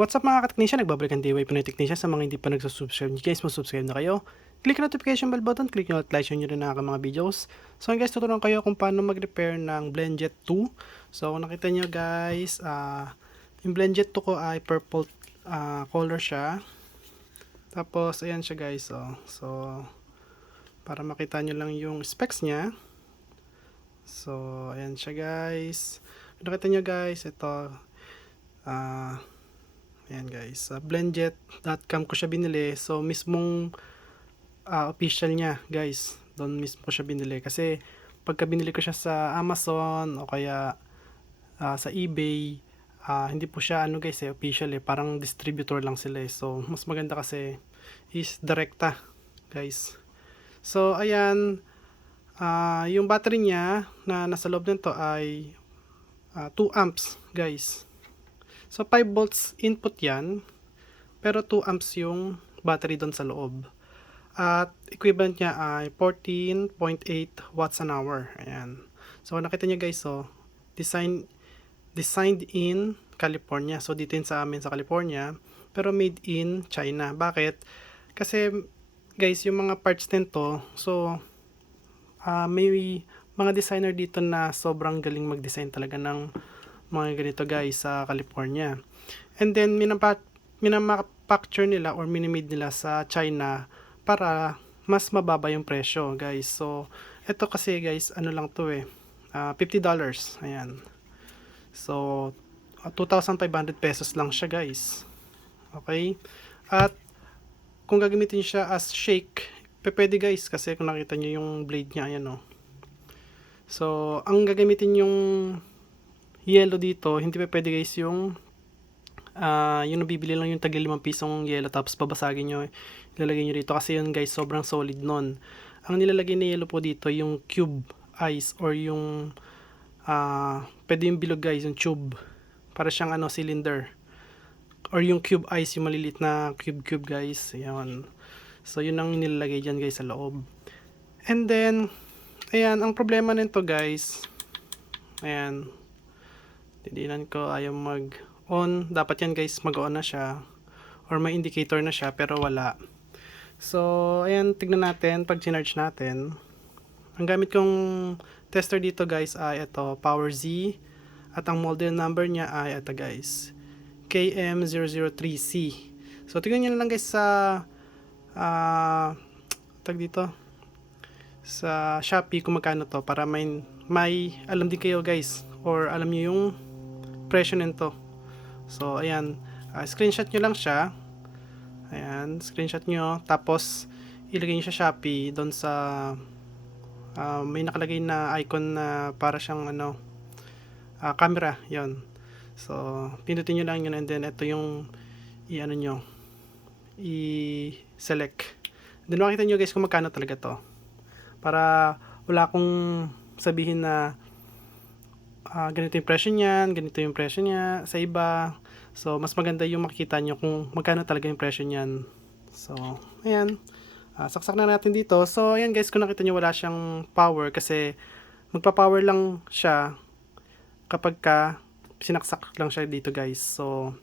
What's up mga ka-technician? Nagbabalik ang DIY Pinoy Technician. Sa mga hindi pa nagsusubscribe, guys, mag-subscribe na kayo. Click ang notification bell button, click nyo at like nyo rin ang aking mga videos. So guys, tuturuan kayo kung paano mag-repair ng BlendJet 2. So kung nakita nyo guys, yung BlendJet 2 ko ay purple color siya. Tapos ayan siya guys. So para makita nyo lang yung specs niya. So ayan siya guys. Kung nakita nyo guys, ito ayan guys, sa blendjet.com ko siya binili. So mismong official niya guys, doon mismo ko siya binili. Kasi pagka binili ko siya sa Amazon o kaya sa eBay, hindi po siya guys official parang distributor lang sila So mas maganda kasi is direkta guys. So ayan, yung battery niya na nasa loob nito ay 2 amps guys. So 5 volts input yan, pero 2 amps yung battery doon sa loob. At equivalent niya ay 14.8 watts an hour. Ayan. So nakita niyo guys, designed in California. So dito yun sa amin sa California, pero made in China. Bakit? Kasi guys, yung mga parts nito, so may mga designer dito na sobrang galing mag-design talaga ng mga ganito guys sa California. And then minamacture nila or minimade nila sa China para mas mababa yung presyo guys. So ito kasi guys, ano lang to $50. Ayan. So 2,500 pesos lang siya guys. Okay? At kung gagamitin siya as shake, pwede guys, kasi kung nakita nyo yung blade niya, ayan So ang gagamitin yung yellow dito, hindi pa pwede guys yung nabibili lang yung tagi 5 pisong yellow tapos babasagin nyo, ilalagay nyo dito kasi yun guys sobrang solid nun. Ang nilalagay na yellow po dito yung cube ice or yung pwede yung bilog guys, yung tube para siyang cylinder or yung cube ice, yung malilit na cube guys. Ayan. So yun ang nilalagay dyan guys sa loob. And then ayan, ang problema nito guys, ayan, tidinan ko, ayaw mag on. Dapat yan guys mag-on na siya or may indicator na siya pero wala. So ayan, tignan natin pag charge natin. Ang gamit kong tester dito guys ay ito, Power Z, at ang model number niya ay ito guys, KM003C. So tignan nyo na lang guys sa tag dito sa Shopee kung magkano to para may alam din kayo guys or alam niyo yung presyo nito. So ayan, screenshot nyo lang siya. Ayan, screenshot nyo tapos ilagay nyo sa Shopee doon sa may nakalagay na icon na para siyang camera, yon. So pindutin nyo lang yun and then ito yung i-select. Then makita nyo guys kung magkano talaga to. Para wala akong sabihin na ganito yung presyo niyan, ganito yung presyo niya sa iba. So mas maganda yung makikita nyo kung magkano talaga yung presyo niyan. So ayan, saksak na natin dito. So ayan guys, kung nakita nyo wala siyang power kasi magpa-power lang siya kapag sinaksak lang siya dito guys. So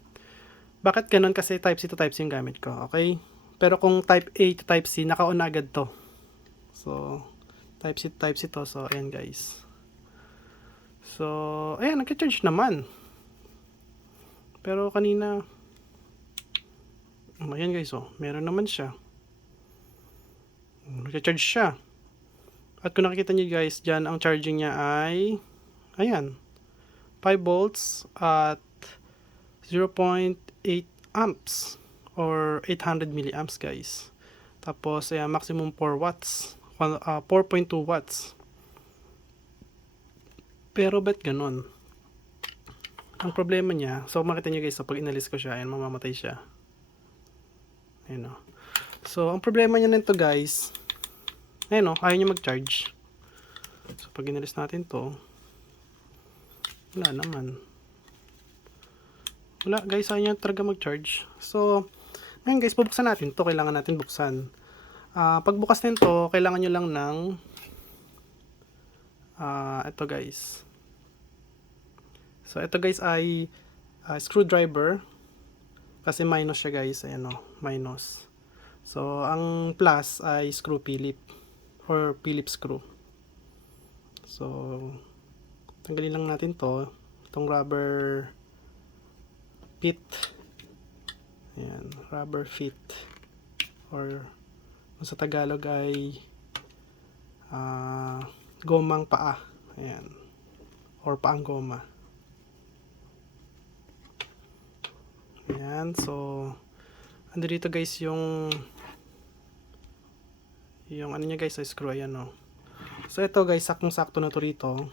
bakit ganun? Kasi type C to type C yung gamit ko, okay? Pero kung type A to type C, naka-on agad to. So type C to. So ayan guys. So ayan, nagka-charge naman. Pero kanina ayan guys, meron naman siya. Nagka-charge siya. At kung nakikita niyo guys, dyan ang charging niya ay ayan, 5 volts at 0.8 amps or 800 milliamps guys. Tapos ayan, maximum 4 watts, 4.2 watts. Pero ba't ganun? Ang problema niya, so makita niyo guys, pag inalis ko siya, ayan, mamamatay siya. Ayan So ang problema niya nito guys, ayan ayaw niya mag-charge. So pag inalis natin to, wala naman. Wala guys, ayaw niya talaga mag-charge. So ngayon guys, bubuksan natin to. Kailangan natin buksan. Pagbukas nito, kailangan nyo lang ng ito guys. So ito guys ay screwdriver. Kasi minus siya guys, ayan o, minus. So, ang plus ay screw Philip or Phillips screw. So, tanggalin lang natin to, itong rubber fit. Ayan, rubber fit. Or sa Tagalog ay gomang paa. Ayan. Or paang goma. Ayan, so ando dito guys yung ano niya guys, sa screw, ayan o. So ito guys, saktong-sakto na to rito.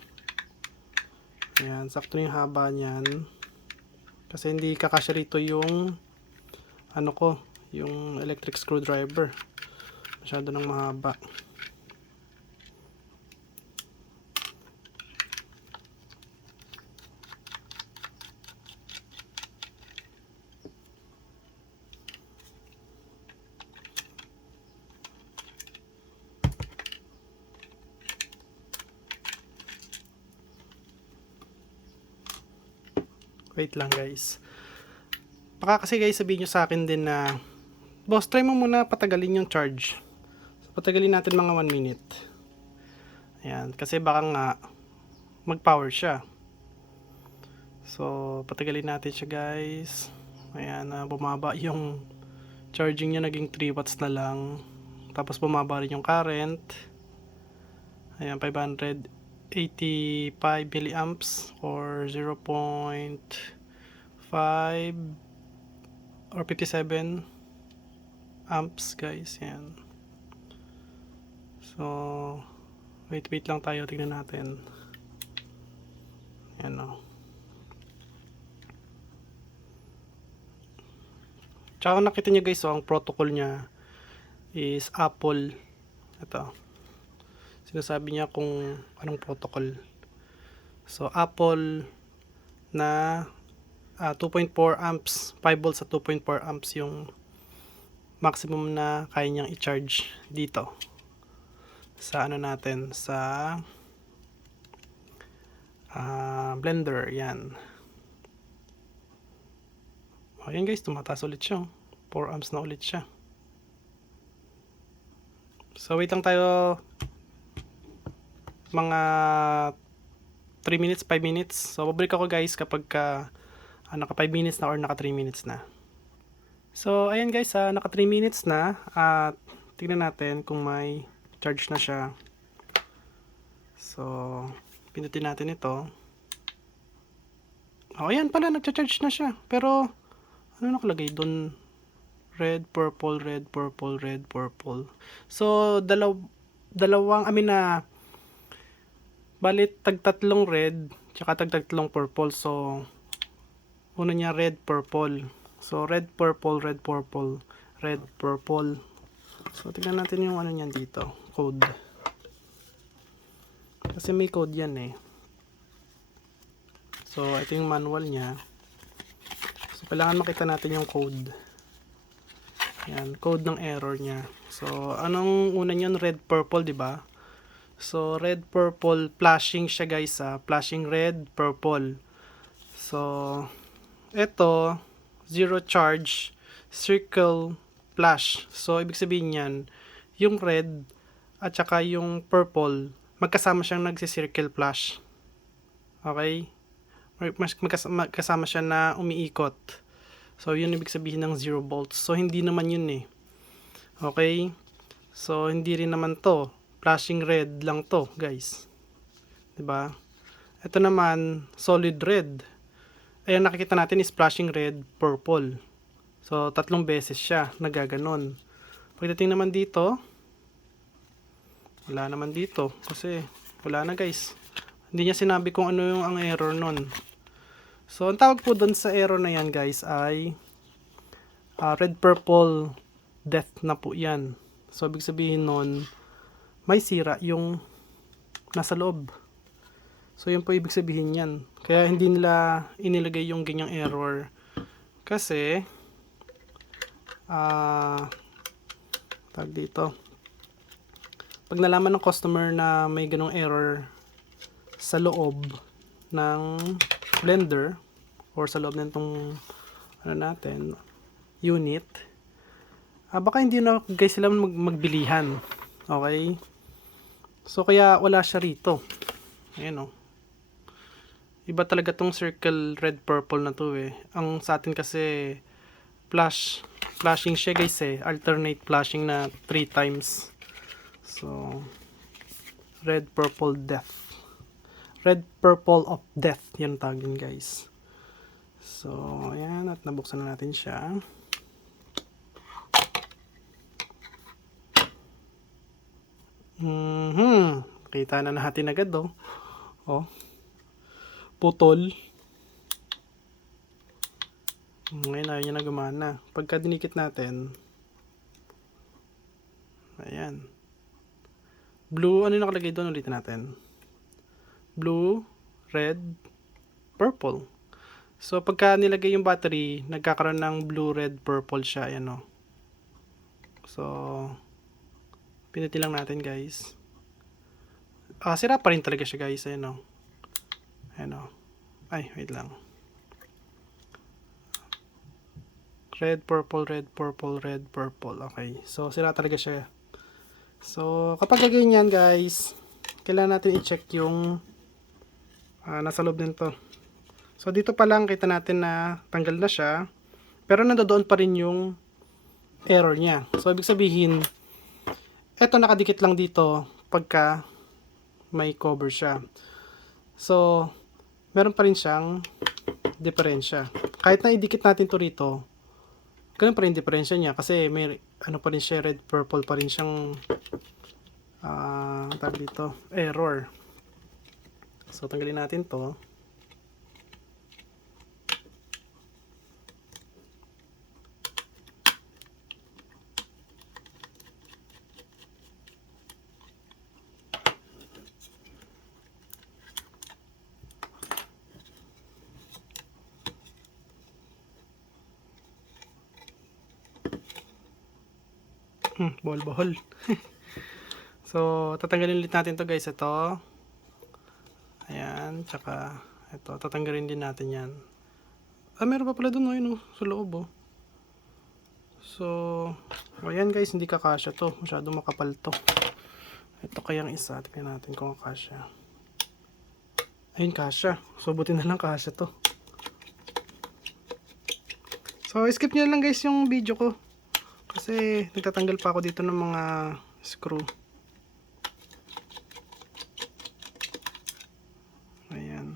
Ayan, sakto na yung haba niyan. Kasi hindi kakasya rito yung ano ko, yung electric screwdriver. Masyado nang mahaba. Wait lang guys. Baka kasi guys sabihin nyo sa akin din na, boss, try mo muna patagalin yung charge. So, patagalin natin mga 1 minute. Ayan, kasi baka nga mag-power siya. So, patagalin natin siya guys. Ayan, bumaba yung charging niya, naging 3 watts na lang. Tapos bumaba rin yung current. Ayan, 585 milliamps or 0.5 or 57 amps guys. Yan. So, wait lang tayo, tingnan natin. Yan o. Tsaka nakita nyo guys, ang protocol niya is Apple. Ito. Sinasabi niya kung anong protocol. So, Apple na 2.4 amps, 5 volts at 2.4 amps yung maximum na kaya niyang i-charge dito sa ano natin, sa blender. Yan. Ayan guys, tumataas ulit siya. 4 amps na ulit siya. So wait lang tayo mga 3 minutes, 5 minutes. So babalik ako guys kapag naka 5 minutes na or naka 3 minutes na. So ayan guys, naka 3 minutes na. At tingnan natin kung may charge na siya. So pindutin natin ito. Oh, ayan pala, nagcha-charge na siya. Pero ano nakalagay doon? Red, purple, red, purple, red, purple. So dalawang balit tagtatlong red tsaka tagtatlong purple. So una niya red, purple. So red, purple, red, purple, red, purple. So tingnan natin yung ano niyan dito, code. Kasi may code yan eh. So ito yung manual niya. So kailangan makita natin yung code. Yan, code ng error niya. So anong una niyan? Red, purple, di ba? So red, purple, flashing siya guys, flashing red, purple. So ito, zero charge, circle, flash. So ibig sabihin niyan, yung red at saka yung purple, magkasama siyang nagsi-circle flash. Okay? Magkasama siya na umiikot. So yun ibig sabihin ng 0 volts. So hindi naman yun eh. Okay? So hindi rin naman to. Flashing red lang to, guys. 'Di ba? Ito naman solid red. Ayan, nakikita natin is flashing red, purple. So 3 beses siya nagaganon. Pagdating naman dito, wala naman dito kasi wala na, guys. Hindi niya sinabi kung ano yung ang error nun. So, ang tawag po doon sa error na yan guys ay red purple death na po yan. So, ibig sabihin nun may sira yung nasa loob. So, yun po ibig sabihin yan. Kaya hindi nila inilagay yung ganyang error. Kasi tawag dito, pag nalaman ng customer na may ganong error sa loob ng blender or sa loob nitong ano natin, unit. Baka hindi na guys sila magbilihan. Okay? So kaya wala siya rito. Ayan o. Iba talaga tong circle red purple na to eh. Ang sa atin kasi flashing siya guys eh. Alternate flashing na 3 times. So red purple death. Red purple of death. Yan tagin guys. So ayan, at nabuksan na natin siya. Kita na natin agad oh. Oh. Putol. Ngayon ayaw niya na gumana. Pagka dinikit natin, ayan. Blue, ano yung nakalagay doon? Ulitin natin. Blue, red, purple. So, pagka nilagay yung battery, nagkakaroon ng blue, red, purple siya. Ayan o. So, pinutin lang natin guys. Sira pa rin talaga siya guys. Ayan o. Ayan o. Ay, wait lang. Red, purple, red, purple, red, purple. Okay. So, sira talaga siya. So, kapag ganyan guys, kailangan natin i-check yung nasa loob nito. So, dito pa lang kita natin na tanggal na siya. Pero nandoon pa rin yung error niya. So, ibig sabihin, eto nakadikit lang dito pagka may cover siya. So, meron pa rin siyang diferensya. Kahit na idikit natin to rito, ganun pa rin diferensya niya kasi may ano pa rin siya, red purple pa rin siyang tawag dito, error. So tanggalin natin to. Bahol. So, tatanggalin ulit natin to guys. Ito. Ayan. Tsaka, ito. Tatanggalin din natin yan. Meron pa pala dun. Ayun, sa loob. So, ayan guys. Hindi kakasya to. Masyadong makapal to. Ito kayang isa. Tingnan natin kung kakasya. Ayun, kasya. So, buti na lang kasya to. So, skip nyo lang guys yung video ko. Kasi nagtatanggal pa ako dito ng mga screw. Ayan.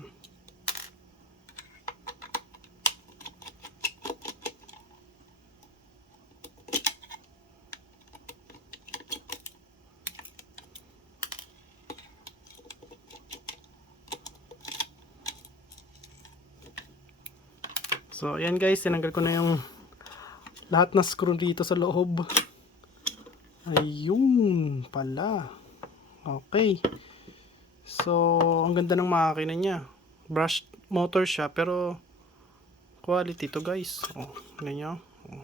So ayan guys, tinanggal ko na yung lahat na screw dito sa loob. Ayun pala. Okay. So, ang ganda ng makina niya. Brushed motor siya, pero quality to guys. Oh, ano nyo? Oh.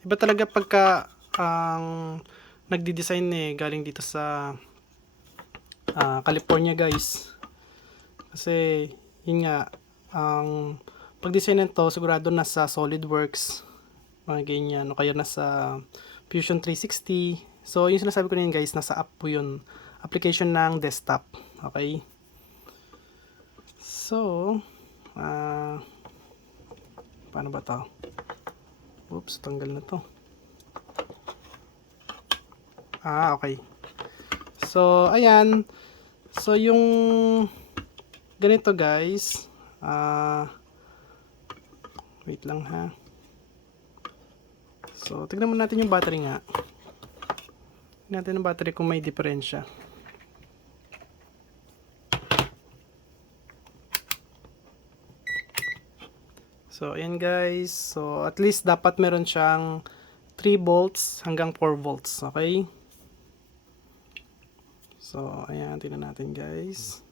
Iba talaga pagka ang nagdi-design galing dito sa California guys. Kasi, yun nga, ang pag-design nito, sigurado nasa SolidWorks. Mga ganyan. O kaya nasa Fusion 360. So, yung sinasabi ko na yun guys, nasa app po yun. Application ng desktop. Okay? So, paano ba to? Oops, tanggal na to. Okay. So, ayan. So, yung ganito guys. Wait lang ha. So, tignan mo natin yung battery nga. Tignan natin yung battery kung may diferensya. So, ayan guys. So, at least dapat meron siyang 3 volts hanggang 4 volts. Okay? So, ayan. Tignan natin guys.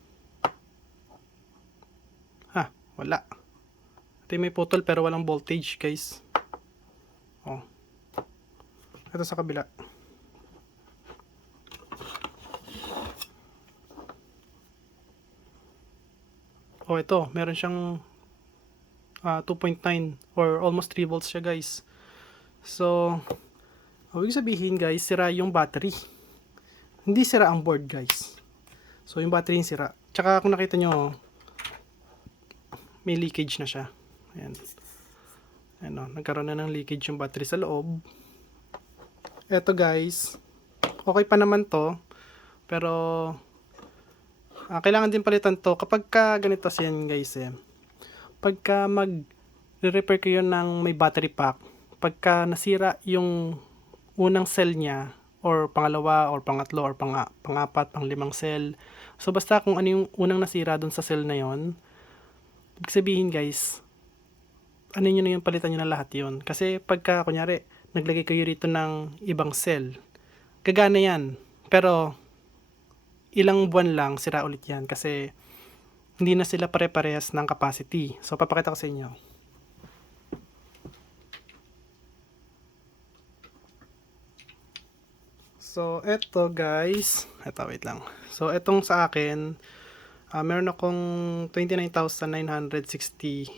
Wala. Ito may putol pero walang voltage guys. Oh. Ito sa kabila. Oh, ito. Meron siyang 2.9 or almost 3 volts siya guys. So, ibig sabihin guys, sira yung battery. Hindi sira ang board guys. So, yung battery yung sira. Tsaka kung nakita nyo, may leakage na siya. Ayan. Ano, nagkaroon na ng leakage yung battery sa loob. Eto guys, okay pa naman to. Pero, kailangan din palitan to. Kapag ka ganito siyan guys pagka mag-repair kayo ng may battery pack, pagka nasira yung unang cell niya, or pangalawa, or pangatlo, or pangapat, panglimang cell. So, basta kung ano yung unang nasira dun sa cell na yon, ibig sabihin guys, ano nyo na yung palitan nyo na lahat yon. Kasi pagka, kunyari, naglagay kayo rito ng ibang cell, gagana yan. Pero, ilang buwan lang, sira ulit yan. Kasi, hindi na sila pare-parehas ng capacity. So, papakita ko sa inyo. So, eto guys. Wait lang. So, etong sa akin, meron akong 29,965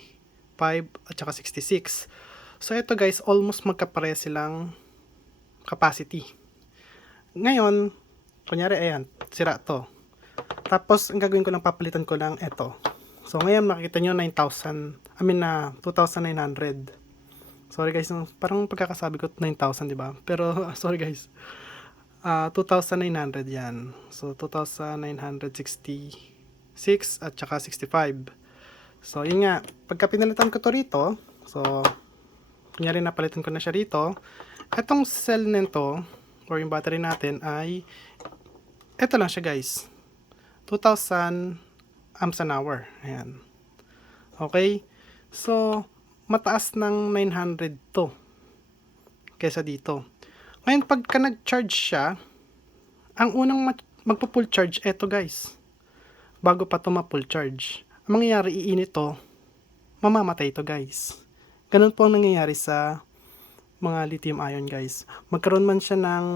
at saka 66. So, eto guys, almost magkapare silang capacity. Ngayon, kunyari, ayan, sira to. Tapos, ang gagawin ko lang, papalitan ko lang eto. So, ngayon, makikita nyo, 2,900. Sorry guys, parang pagkakasabi ko, 9,000, diba? Pero, sorry guys. 2,900 yan. So, 2,966 at saka 65. So, yun nga. Pagka pinalitan ko to rito, so, kunyari napalitan ko na siya rito, etong cell nito, or yung battery natin ay, eto lang siya guys. 2,000 amps an hour. Ayan. Okay? So, mataas ng 900 to kesa dito. Ngayon, pagka nag-charge siya, ang unang magpo-full charge, eto guys. Bago pa to ma-full charge. Ang mangyayari, iinit to, mamamatay to guys. Ganun po ang nangyayari sa mga lithium ion guys. Magkaroon man siya ng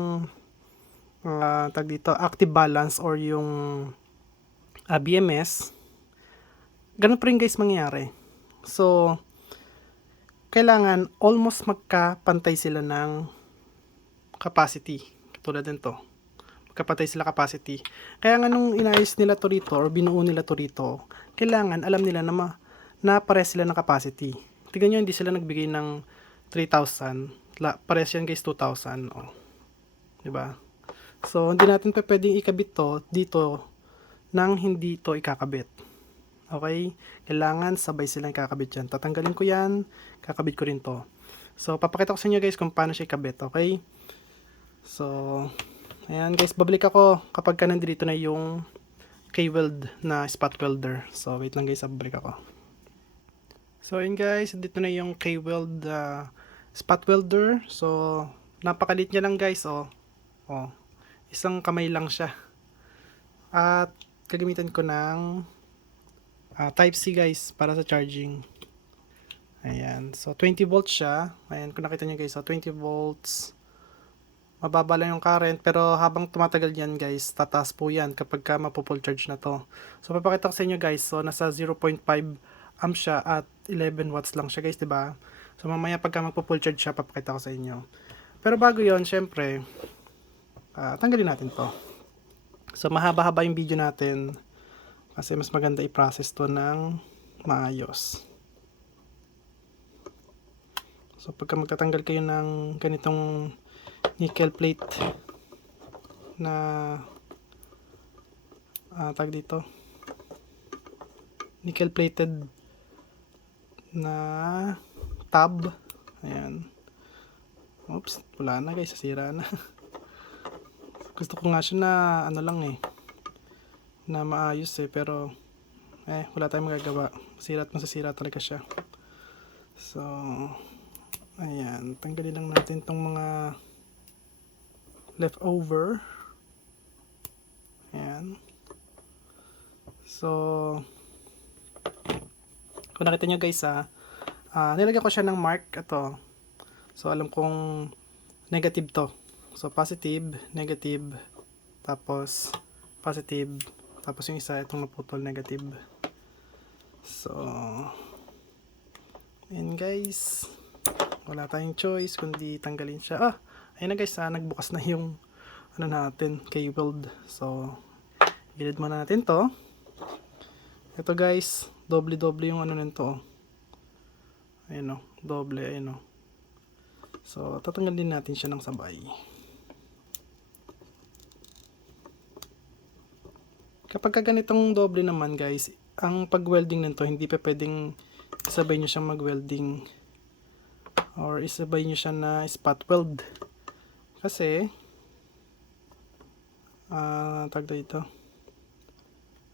dito, active balance or yung BMS, ganun pa rin guys mangyayari. So, kailangan almost magkapantay sila ng capacity. Katulad nito. Magkapantay sila capacity. Kaya nga nung inayos nila to rito or binuo nila to rito, kailangan alam nila na pares sila ng capacity. Tignan nyo, hindi sila nagbigay ng 3,000. Pares yan guys, 2,000. Oh. Diba? So, hindi natin pa pwedeng ikabit to dito nang hindi to ikakabit. Okay? Kailangan sabay silang kakabit yan. Tatanggalin ko yan, kakabit ko rin to. So, papakita ko sa inyo guys kung paano siya ikabit. Okay? So, ayan guys, babalik ako kapag ka nandito na yung K-weld na spot welder. So, wait lang guys, babalik ako. So, ayan guys, dito na yung K-weld spot welder. So, napakalit niya lang guys, oh. Isang kamay lang siya. At, gagamitan ko ng type C guys, para sa charging. Ayan, so 20 volts siya. Ayan, kung nakita nyo guys, so 20 volts. Mababa lang yung current, pero habang tumatagal yan guys, tataas po yan kapag ka mapo-full charge na to. So, papakita ko sa inyo guys, so nasa 0.5 amps siya at 11 watts lang siya guys, diba? So, mamaya pagka magpo-full charge siya, papakita ko sa inyo. Pero bago yon, syempre, tanggalin natin to. So, mahaba-haba yung video natin kasi mas maganda i-process to ng maayos. So, pagka magtatanggal kayo ng ganitong nickel plate na tag dito, nickel plated na tab, ayan, oops, wala na guys, sasira na. Gusto ko nga siya na ano lang na maayos pero wala tayong magagawa, masira at masasira talaga siya. So, ayan, tanggalin lang natin tong mga leftover. Ayan. So, kung nakita nyo guys nilagyan ko siya ng mark ito. So, alam kong negative to. So, positive, negative, tapos positive, tapos yung isa itong naputol, negative. So, And guys, wala tayong choice kundi tanggalin siya. Ayun na guys, nagbukas na yung ano natin, cable. So, gilid muna natin to. Ito guys, doble-doble yung ano nito. Ayun o, doble, ayun o. So, tatanggalin natin siya ng sabay. Kapag ganitong doble naman guys, ang pag-welding nito, hindi pa pwedeng isabay nyo siyang mag-welding or isabay nyo siya na spot weld. Kasi, tag dito.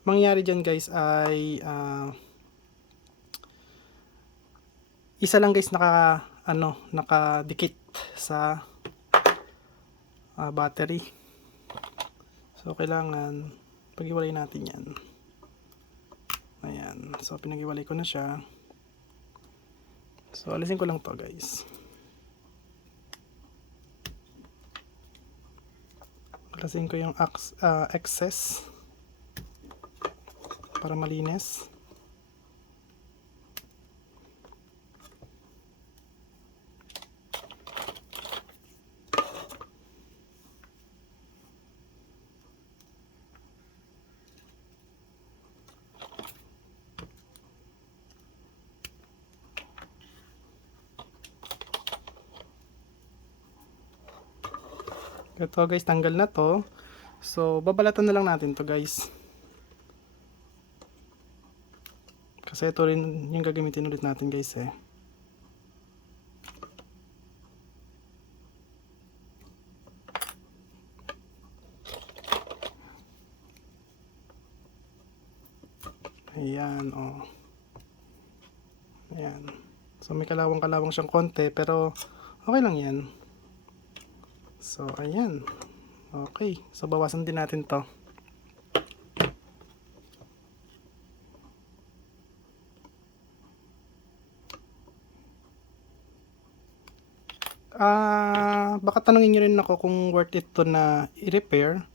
Mangyayari dyan guys ay, isa lang guys nakadikit sa battery. So, kailangan pag-iwalay natin yan. Ayan. So, pinag-iwalay ko na siya. So, alisin ko lang to guys. Alisin ko yung excess para malinis. Ito guys, tanggal na to. So, babalatan na lang natin to guys. Kasi ito rin yung gagamitin ulit natin guys eh. Ayan, oh. Ayan. So, may kalawang-kalawang siyang konti, pero okay lang yan. So, ayan. Okay. So, bawasan din natin to. Baka tanongin nyo rin ako kung worth it to na i-repair.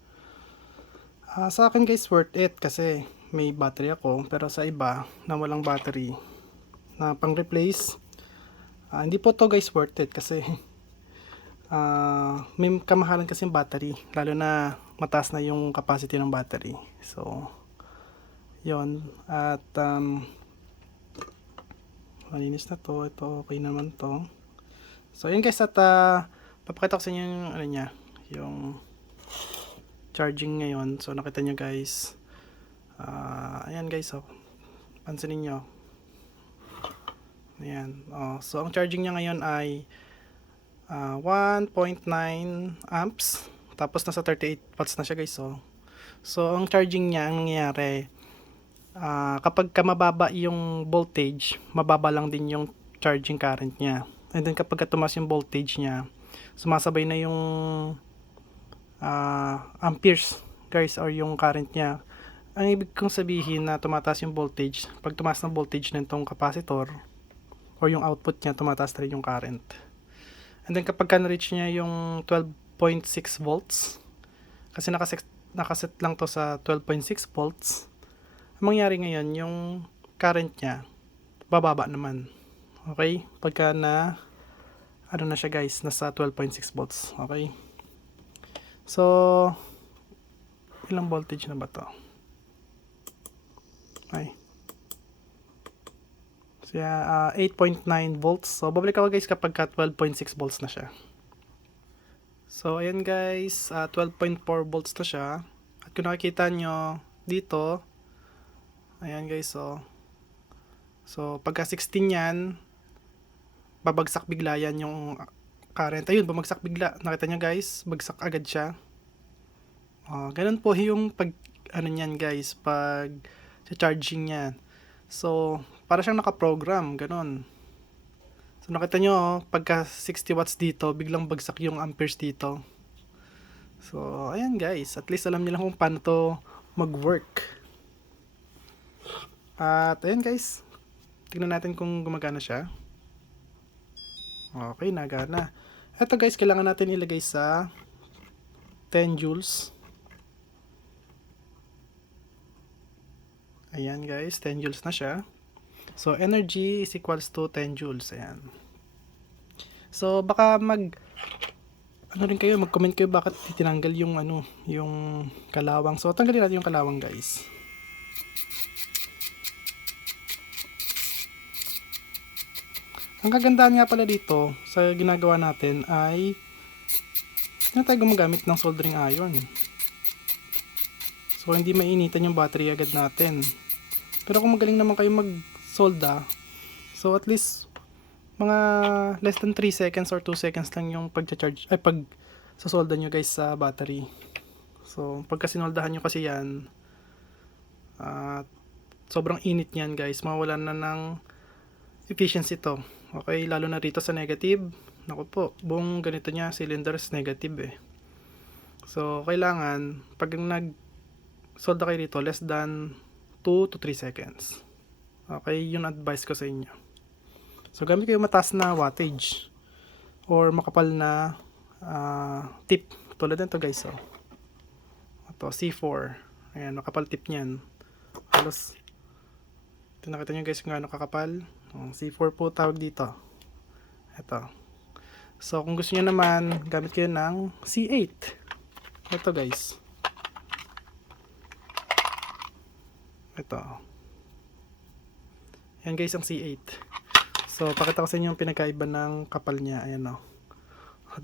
Sa akin guys, worth it kasi may battery ako. Pero sa iba na walang battery na pang-replace, hindi po to guys worth it kasi may kamahalan kasi yung battery, lalo na mataas na yung capacity ng battery. So, yon. At malinis na to. Ito okay naman to. So, yun guys, at papakita ko sa inyo yung ano niya, yung charging ngayon. So, nakita nyo guys. Ayan guys, oh. Pansinin nyo. Ayan. So, ang charging niya ngayon ay 1.9 amps. Tapos, nasa 38 watts na siya guys, oh. So, ang charging niya, ang nangyayari, kapag mababa yung voltage, mababa lang din yung charging current niya. And then, kapag tumaas yung voltage niya, sumasabay na yung amperes guys, or yung current niya. Ang ibig kong sabihin na tumataas yung voltage, pag tumaas ng voltage nitong capacitor or yung output niya, tumataas na rin yung current. And then kapag na-reach niya yung 12.6 volts, kasi nakaset lang to sa 12.6 volts, ang mangyari ngayon, yung current niya bababa naman. Okay? Pagka ano na siya guys, nasa 12.6 volts. Okay? So, ilang voltage na ba to? Okay. So, 8.9 volts. So, babalik ako guys kapag 12.6 volts na siya. So, ayan guys, 12.4 volts na siya. At kung nakikita nyo dito, ayan guys, so pagka 16 yan, babagsak bigla yan yung current. Ayun, bumagsak bigla. Nakita nyo guys, bagsak agad siya. Ganun po yung pag ano niyan guys, pag charging niya. So, para siyang naka-program, ganun. So, nakita nyo, pagka 60 watts dito, biglang bagsak yung amperes dito. So, ayan guys, at least alam nyo lang kung paano to mag-work. At ayan guys, tignan natin kung gumagana siya. Okay, nagana. Ito guys, kailangan natin ilagay sa 10 joules. Ayan guys, 10 joules na siya. So, energy is equals to 10 joules. Ayan. So, baka ano rin kayo, mag-comment kayo bakit tinanggal yung yung kalawang. So, tanggalin natin yung kalawang, guys. Ang kagandahan nga pala dito sa ginagawa natin ay hindi na tayo gumagamit ng soldering iron. So, hindi mainitan yung battery agad natin. Pero kung magaling naman kayo mag-solda, so at least mga less than 3 seconds or 2 seconds lang yung pag-charge, ay pag sa solda nyo guys sa battery. So, pagka sinoldahan nyo kasi yan, sobrang init niyan guys, mawalan na ng efficiency to. Okay, lalo na rito sa negative. Naku po, buong ganito niya, cylinders negative eh. So, kailangan, pag nag-solda kayo rito, less than 2 to 3 seconds. Okay, yun advice ko sa inyo. So, gamit kayo mataas na wattage or makapal na tip. Tulad nito guys, oh. Ito, C4. Ayan, makapal tip niyan. Halos, nakita nyo guys kung gaano kakapal. C4 po tawag dito. Ito. So, kung gusto nyo naman, gamit kayo ng C8. Ito guys. Ito. Yan guys ang C8. So, pakita ko sa inyo yung pinagkaiba ng kapal niya. Ayan o.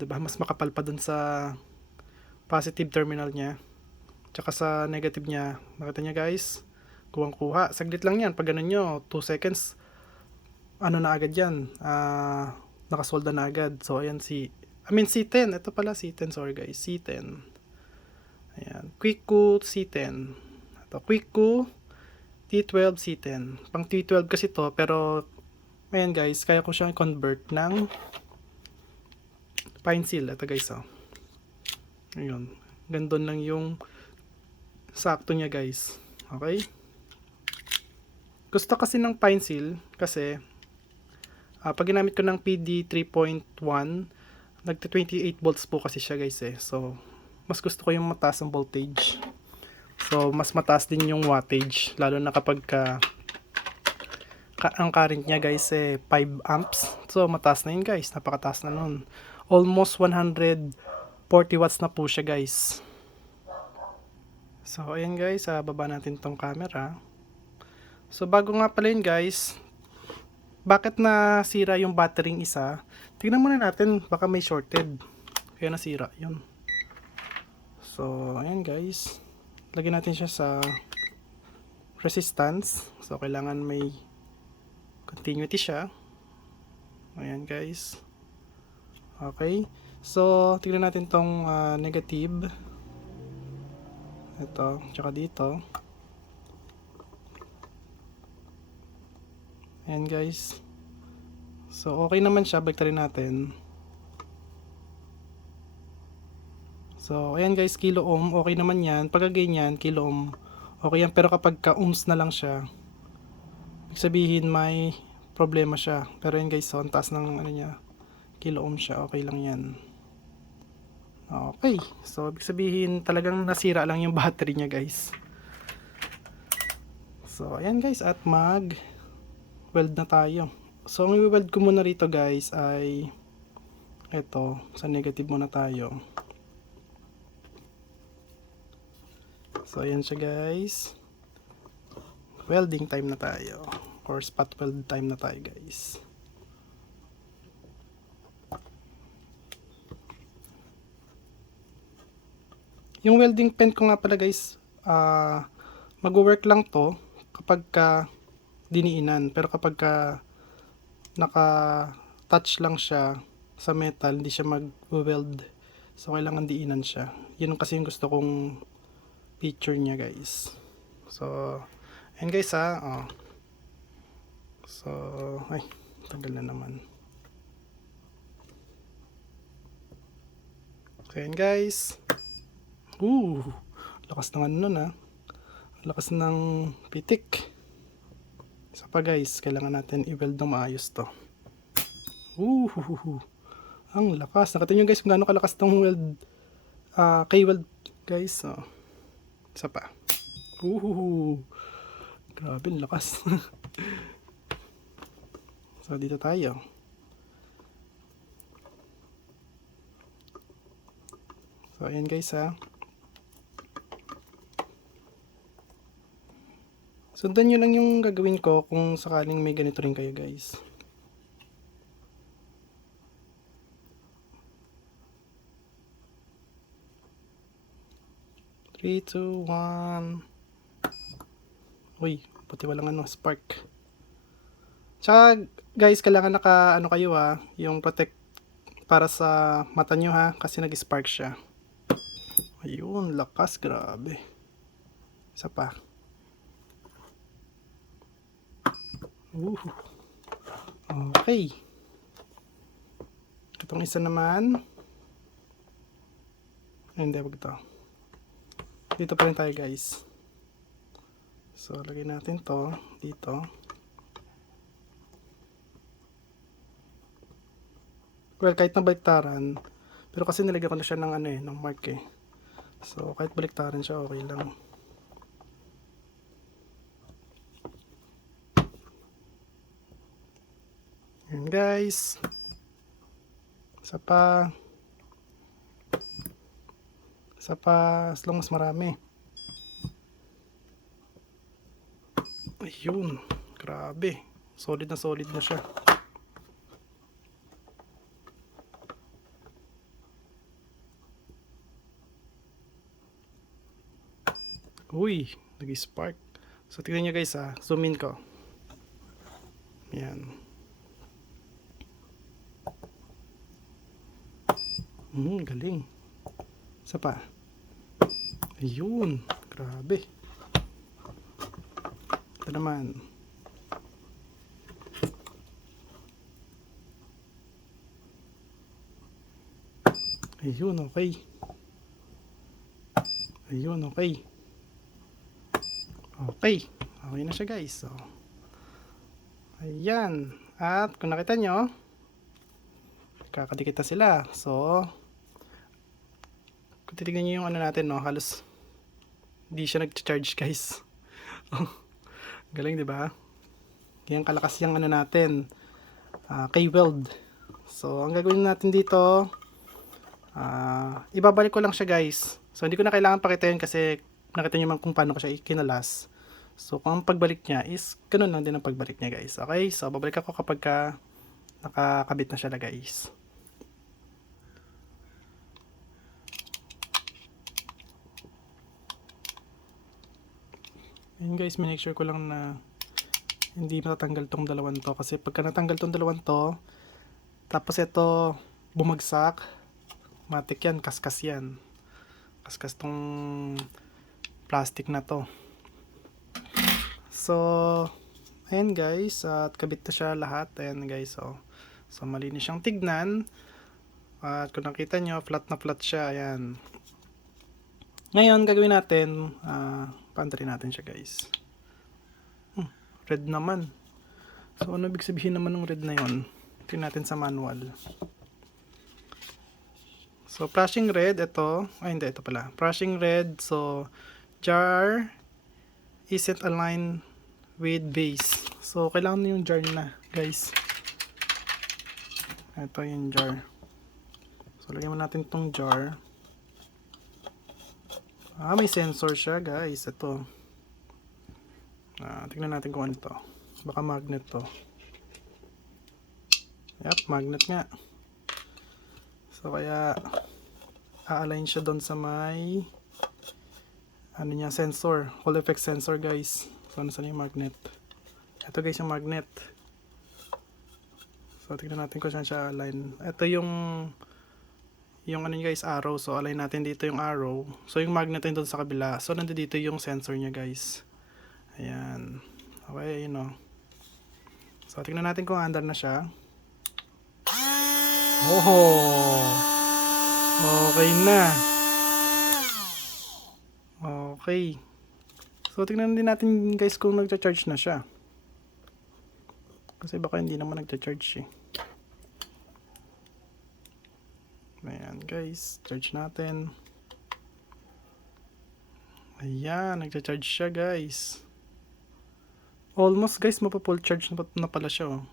Diba? Mas makapal pa dun sa positive terminal niya. Tsaka sa negative niya. Nakita niya guys? Kuwang-kuha. Saglit lang yan. Pag ganun nyo, 2 seconds, ano na agad yan, nakasolda na agad. So ayan C10, ito pala C10, sorry guys, C10. Ayan, Quickco C10. Ito Quickco T12 C10. Pang T12 kasi to, pero ayan guys, kaya ko siyang convert ng pine seal. Ito guys, oh. Ayun, gandun lang yung sakto niya guys. Okay? Gusto kasi ng pine seal kasi pag ginamit ko ng PD 3.1, nagta 28 volts po kasi siya guys eh. So, mas gusto ko yung mataas ang voltage. So, mas mataas din yung wattage. Lalo na kapag ang current niya guys eh 5 amps. So, mataas na yun guys. Napakataas na nun. Almost 140 watts na po siya guys. So, ayan guys. Baba natin tong camera. So, bago nga pala yun guys, bakit nasira yung battery isa? Tingnan muna natin, baka may shorted. Kaya nasira yun. So, ayan guys. Lagyan natin siya sa resistance. So, kailangan may continuity siya. Ayan guys. Okay. So, tingnan natin tong negative. Ito, tsaka dito. Ayan guys. So, okay naman siya. Baliktarin natin. So, ayan guys, kilo ohm. Okay naman yan. Pagka ganyan, kilo ohm. Okay yan. Pero kapag ka-ohms na lang siya, ibig sabihin may problema siya. Pero ayan guys, so, ang taas ng ano niya, kilo ohm siya. Okay lang yan. Okay. So, ibig sabihin talagang nasira lang yung battery niya guys. So, ayan guys. At weld na tayo. So, ang i-weld ko muna rito guys ay ito, sa negative muna tayo. So, ayan siya guys. Welding time na tayo. Or spot weld time na tayo guys. Yung welding pen ko nga pala guys, mag-work lang to kapag diniinan. Pero kapag naka-touch lang siya sa metal, hindi siya mag-weld. So, kailangan diinan siya. Yun kasi yung gusto kong feature niya guys. So, ayan guys So, ay, tanggal na naman. So, ayan guys. Lakas ng ano nun lakas ng pitik. Isa pa guys, kailangan natin i-weld ng maayos to. Ang lakas. Nakita nyo guys kung gaano kalakas tong weld, K-weld guys. Isa pa. Grabe, lakas. So, dito tayo. So, ayan guys ha. Sundan nyo lang yung gagawin ko kung sakaling may ganito rin kayo guys. Three, two, one. Uy, puti walang spark. Tsaka guys, kailangan naka kayo ha, yung protect para sa mata nyo ha, kasi nag-spark siya. Ayun, lakas, grabe. Isa pa. Okay. Itong isa naman. Hindi, wag ito. Dito pa rin tayo guys. So, lagay natin to dito. Well, kahit na baliktaran, pero kasi nilagyan ko na siya ng ng mark eh. So, kahit baliktaran siya, okay lang. Yan guys. Isa pa. Isa pa, as long as marami. Ayun, grabe. Solid na siya. Uy, nag-spark. So, tignan nyo guys ha. Zoom in ko. Yan. Galing. Isa pa. Ayun, grabe. Ito naman. Ayun, okay. Ayun, okay. Okay. Okay na siya guys. So, ayan. At kung nakita nyo, kakadikit na sila. So, kung titignan nyo yung natin, no, halos hindi siya nag-charge guys. Galing, di ba? Yan kalakas yung natin. K-weld. So, ang gagawin natin dito, ibabalik ko lang siya guys. So, hindi ko na kailangan pakita yun kasi nakita nyo man kung paano ko siya kinalas. So, kung ang pagbalik niya is, ganun lang din ang pagbalik niya guys. Okay? So, babalik ako kapag nakakabit na siya na guys. Ayun guys, make sure ko lang na hindi matatanggal tong dalawang to. Kasi pagka natanggal tong dalawang to, tapos ito bumagsak, matik yan, kaskas yan. Kaskas tong plastic na to. So, ayan guys, at kabit na siya lahat. Ayan guys, so malinis siyang tignan. At kung nakita nyo, flat na flat siya. Ayan. Ngayon, gagawin natin, paandarin natin siya guys. Red naman. So, ano ibig sabihin naman ng red na yon? Tingnan natin sa manual. So, flashing red, ito. Ay, hindi, ito pala. Flashing red, so, jar isn't aligned with base. So, kailangan na yung jar na, guys. Ito yung jar. So, lagyan mo natin tong jar. May sensor siya, guys. Ito. Tingnan natin kung ano to. Baka magnet to. Yep, magnet nga. So, kaya a-align siya doon sa may sensor. Hall effect sensor, guys. So, ano saan yung magnet? Ito, guys, yung magnet. So, tingnan natin kung saan siya align. Ito yung guys, arrow. So, align natin dito yung arrow. So, yung magnet ay doon sa kabila. So, nandito yung sensor niya, guys. Ayan. Okay, yun o. So, tingnan natin kung andar na siya. Oh! Okay na. Okay. So, tingnan din natin, guys, kung nagcha-charge na siya. Kasi baka hindi naman nagcha-charge eh. Ayan guys, charge natin. Ayan, nagcha-charge siya guys. Almost guys, mapa-full charge na pala siya oh.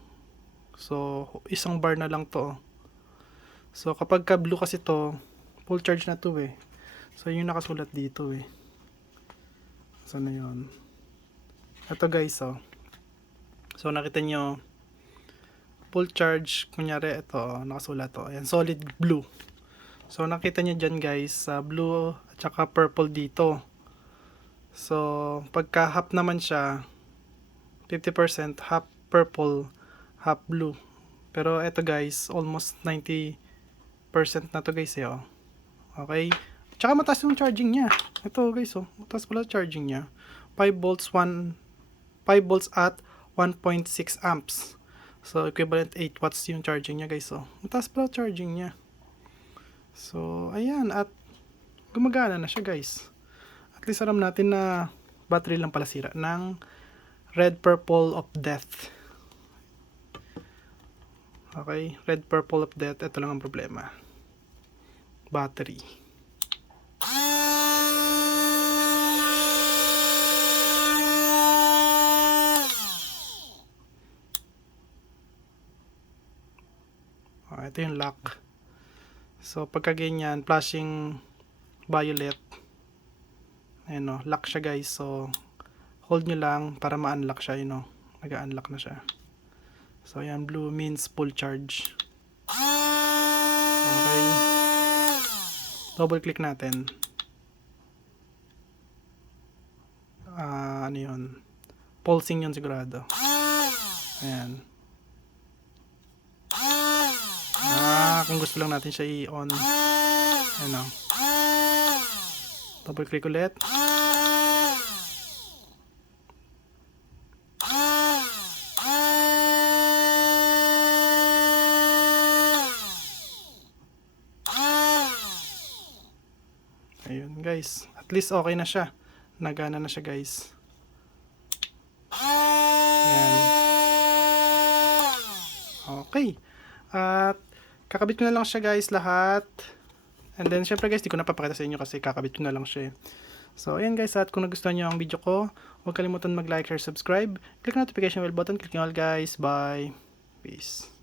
So, isang bar na lang to. So, kapag ka blue kasi to, full charge na to eh. So, yung nakasulat dito eh. Saan na yun? Ito guys, oh. So, nakita nyo, full charge, kunyari ito, nakasulat to. Ayan, solid blue. So, nakita nyo dyan guys, blue at saka purple dito. So, pagka half naman siya, 50% half purple, half blue. Pero ito guys, almost 90% na to guys eh, oh. Okay? Tsaka mataas yung charging niya. Ito guys, oh. Mataas pala charging niya. 5 volts at 1.6 amps. So, equivalent 8 watts yung charging niya guys, oh. Mataas pala charging niya. So, ayan. At gumagana na siya guys. At least alam natin na battery lang pala sira ng red purple of death. Okay, red purple of death, ito lang ang problema. Battery. Ito yung lock. So pagka ganyan, flashing violet. Ayan o, lock siya guys. So hold nyo lang para ma-unlock siya, yun o. Nag-unlock na siya. So ayan, blue means full charge. Okay. Double click natin. Ano yun? Pulsing yun sigurado. Ayan. Kung gusto lang natin siya i-on. Ayan o. Double click ulit. Ayun guys, at least okay na siya. Nagana na siya guys. Ayan. Okay. At kakabit ko na lang siya guys lahat. And then syempre guys, di ko napapakita sa inyo kasi kakabit ko na lang siya. So ayan guys, at kung nagustuhan nyo ang video ko, huwag kalimutan mag-like, share, subscribe. Click notification bell button, click nyo all guys. Bye. Peace.